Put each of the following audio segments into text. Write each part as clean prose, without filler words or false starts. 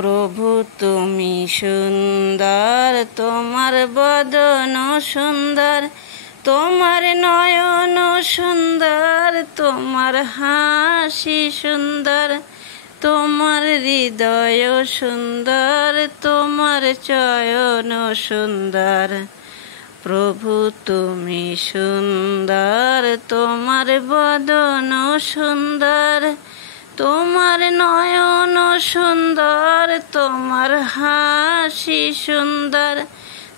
প্রভু তুমি সুন্দর, তোমার বদন সুন্দর, তোমার নয়ন সুন্দর, তোমার হাসি সুন্দর, তোমার হৃদয় সুন্দর, তোমার চয়ন সুন্দর। প্রভু তুমি সুন্দর, তোমার বদন সুন্দর, তোমার নয়ন সুন্দর, তোমার হাসি সুন্দর,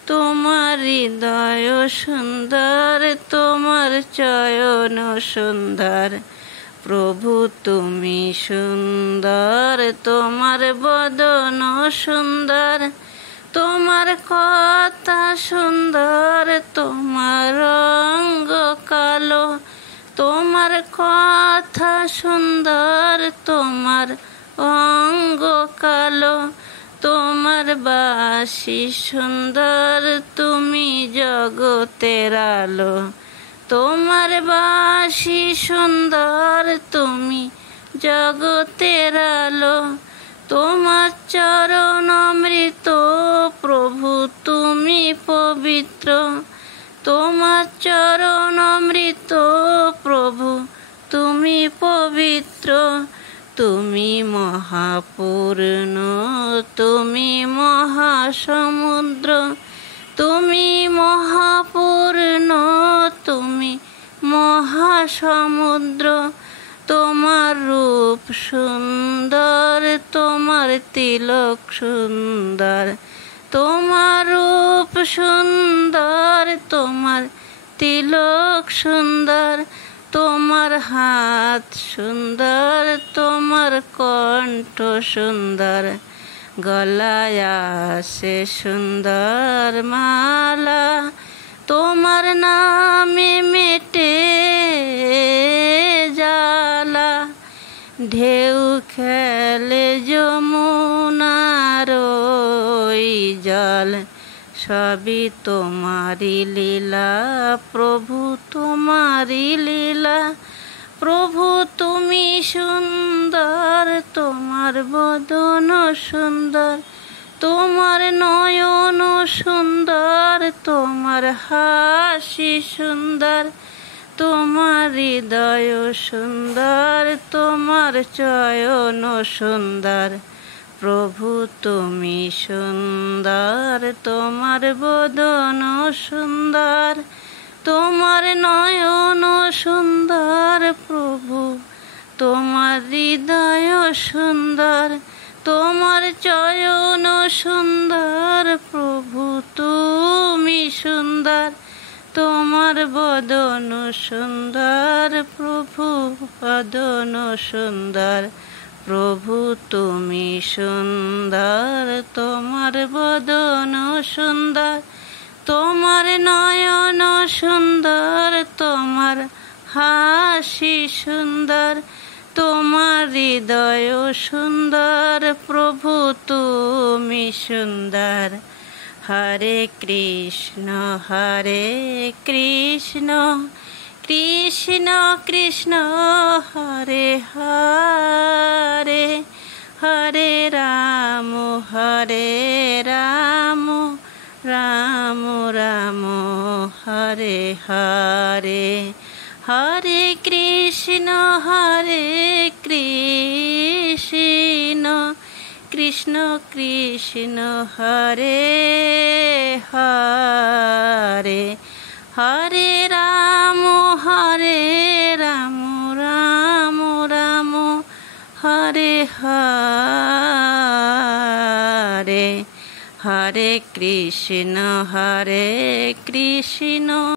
তোমার হৃদয় সুন্দর, তোমার চয়ন সুন্দর। প্রভু তুমি সুন্দর, তোমার বদন সুন্দর, তোমার কথা সুন্দর, তোমার রঙ কালো, তোমার কথা সুন্দর, তোমার অঙ্গ কালো, তোমার বাসি সুন্দর, তুমি জগতের আলো। তোমার বাসি সুন্দর, তুমি জগতের আলো, তোমার চরণ অমৃত, প্রভু তুমি পবিত্র। তোমার চরণ অমৃত, প্রভু তুমি পবিত্র। তুমি মহাপূর্ণ, তুমি মহাসমুদ্র, তুমি মহাপূর্ণ, তুমি মহাসমুদ্র। তোমার রূপ সুন্দর, তোমার তিলক সুন্দর, তোমার রূপ সুন্দর, তোমার তিলক সুন্দর, তোমার হাত সুন্দর, তোমার কণ্ঠ সুন্দর, গলায় আছে সুন্দর মালা, তোমার নামে মেটে জ্বালা। ঢেউ খেলে যমুনার ওই জল, সবই তোমারি লীলা, প্রভু তোমারি লীলা। প্রভু তুমি সুন্দর, তোমার বদন সুন্দর, তোমার নয়ন সুন্দর, তোমার হাসি সুন্দর, তোমার হৃদয় সুন্দর, তোমার চয়ন সুন্দর। প্রভু তুমি সুন্দর, তোমার বদন সুন্দর, তোমার নয়ন সুন্দর, প্রভু তোমার হৃদয় সুন্দর, তোমার চয়ন সুন্দর। প্রভু তুমি সুন্দর, তোমার বদন সুন্দর, প্রভু বদন সুন্দর। প্রভু তুমি সুন্দর, তোমার বদন সুন্দর, তোমার নয়ন সুন্দর, তোমার হাসি সুন্দর, তোমার হৃদয় সুন্দর। প্রভু তুমি সুন্দর। হরে কৃষ্ণ হরে কৃষ্ণ, কৃষ্ণ কৃষ্ণ হরে হরে, হরে রাম হরে রাম, রাম রাম হরে হরে। হরে কৃষ্ণ কৃষ্ণ কৃষ্ণ হরে হরে, হরে রাম রাম, রাম হরে হরে। হরে কৃষ্ণ কৃষ্ণ